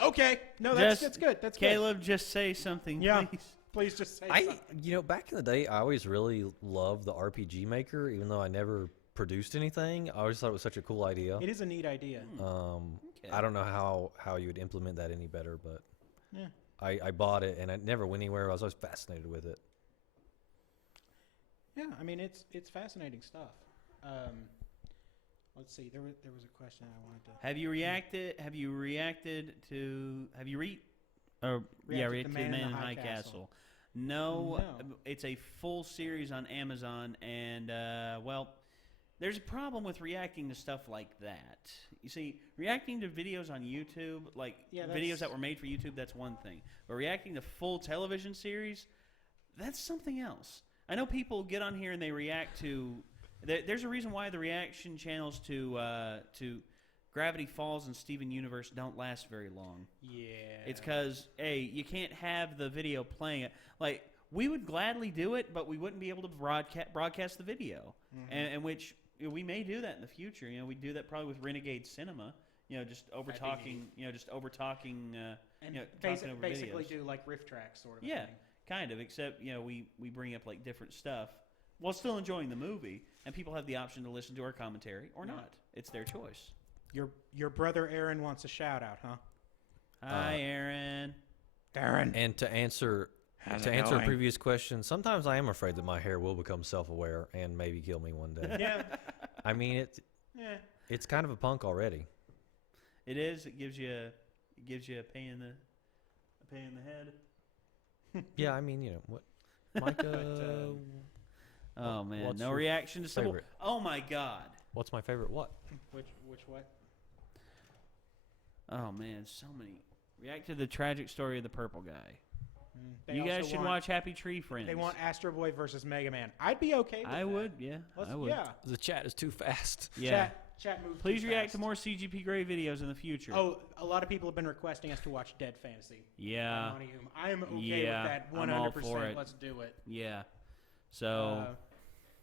Okay. No, that's good. That's Caleb, just say something, Yeah. please. Please just say something. Back in the day, I always really loved the RPG Maker, even though I never produced anything. I always thought it was such a cool idea. It is a neat idea. Okay. I don't know how you would implement that any better, but Yeah. I bought it and it never went anywhere. I was always fascinated with it. Yeah, I mean it's fascinating stuff. Let's see. There was a question I wanted to. Have you reacted to Man in the High Castle? No, it's a full series on Amazon, and there's a problem with reacting to stuff like that. You see, reacting to videos on YouTube, videos that were made for YouTube, that's one thing. But reacting to full television series, that's something else. I know people get on here and they react to. There's a reason why the reaction channels to Gravity Falls and Steven Universe don't last very long. Yeah. It's because, you can't have the video playing it. Like, we would gladly do it, but we wouldn't be able to broadcast the video. Mm-hmm. And which we may do that in the future. We do that probably with Renegade Cinema. Just over talking. Talking over basically videos. do like riff tracks sort of. Yeah, thing. kind of. Except we bring up like different stuff while still enjoying the movie, and people have the option to listen to our commentary or not. It's their choice. Your brother Aaron wants a shout out, huh? Hi, Aaron. Aaron. And to answer a previous question, sometimes I am afraid that my hair will become self-aware and maybe kill me one day. Yeah. I mean, it's kind of a punk already. It is. It gives you a pain in the head. Yeah, I mean, what, Micah? Oh man, what's no your reaction to Civil. favorite? Oh my God. What's my favorite? What? Which what? Oh man, so many. React to the tragic story of the purple guy. They You guys also should watch Happy Tree Friends. They want Astro Boy versus Mega Man. I'd be okay with that. I would, yeah. I would. Yeah. The chat is too fast. Yeah. Chat moves Please too react fast. to more CGP Grey videos in the future. Oh, a lot of people have been requesting us to watch Dead Fantasy. Yeah. I am okay Yeah, with that 100%. I'm all for it. Let's do it. Yeah. So,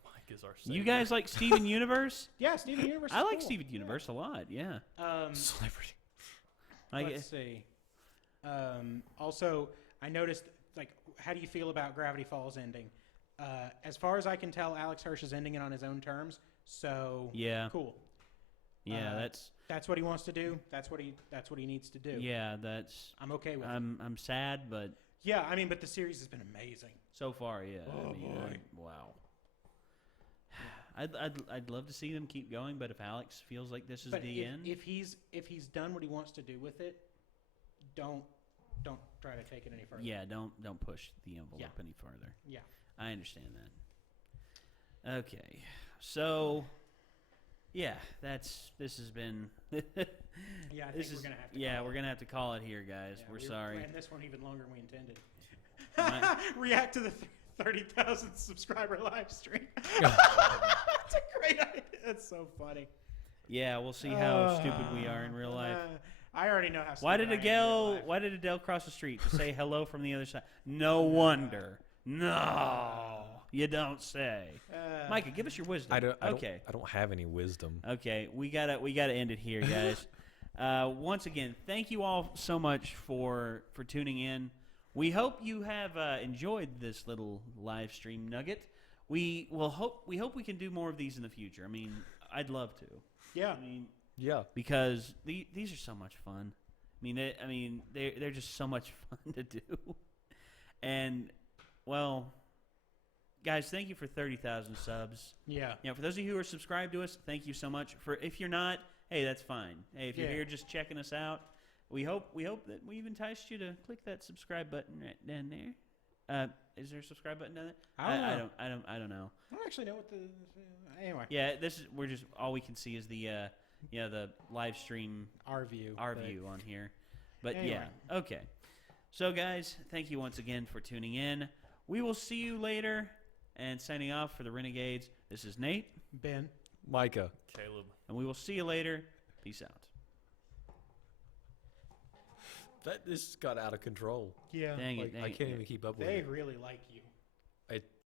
Mike is our you savior. guys like Steven Universe? Yeah, Steven Universe. I is like cool. Steven Universe a lot. Yeah. Celebrity. Let's see. Also, I noticed, how do you feel about Gravity Falls ending? As far as I can tell, Alex Hirsch is ending it on his own terms. So Yeah. cool. Yeah, That's what he wants to do. That's what he needs to do. yeah, that's. I'm okay with it. I'm sad, but Yeah, I mean, but the series has been amazing. so far, yeah. Oh, boy. Wow. I'd love to see them keep going, but if Alex feels like this is But the if, end, if he's done what he wants to do with it, don't try to take it any further. yeah, don't push the envelope Yeah. any farther. Yeah. I understand that. Okay, so yeah, this has been. Yeah, I think we're gonna have to. Yeah, we're gonna have to call it here, guys. Yeah, we're we sorry. planned this one even longer than we intended. My- React to the 30,000 subscriber live stream. That's a great idea. That's so funny. Yeah, we'll see how stupid we are in real life. I already know how. Why stupid did I am in real Adele? life. Why did Adele cross the street to say hello from the other side? No wonder. No, you don't say. Micah, give us your wisdom. I don't have any wisdom. Okay, we gotta end it here, guys. Once again, thank you all so much for tuning in. We hope you have enjoyed this little live stream nugget. We hope we can do more of these in the future. I mean, I'd love to. Yeah. I mean, Yeah. because these are so much fun. They're just so much fun to do. And well, guys, thank you for 30,000 subs. Yeah. For those of you who are subscribed to us, thank you so much. If you're not, hey, that's fine. Hey, if you're here just checking us out, we hope that we've enticed you to click that subscribe button right down there. Is there a subscribe button down there? I don't know. I don't actually know what the. Anyway. Yeah, we're just all we can see is the the live stream Our view on here. But anyway. yeah, okay. So guys, thank you once again for tuning in. We will see you later. And signing off for the Renegades, this is Nate, Ben, Micah. Caleb. and we will see you later. Peace out. That this got out of control. Yeah. Dang Like, it! Dang I it. can't even keep up with They it. really like you.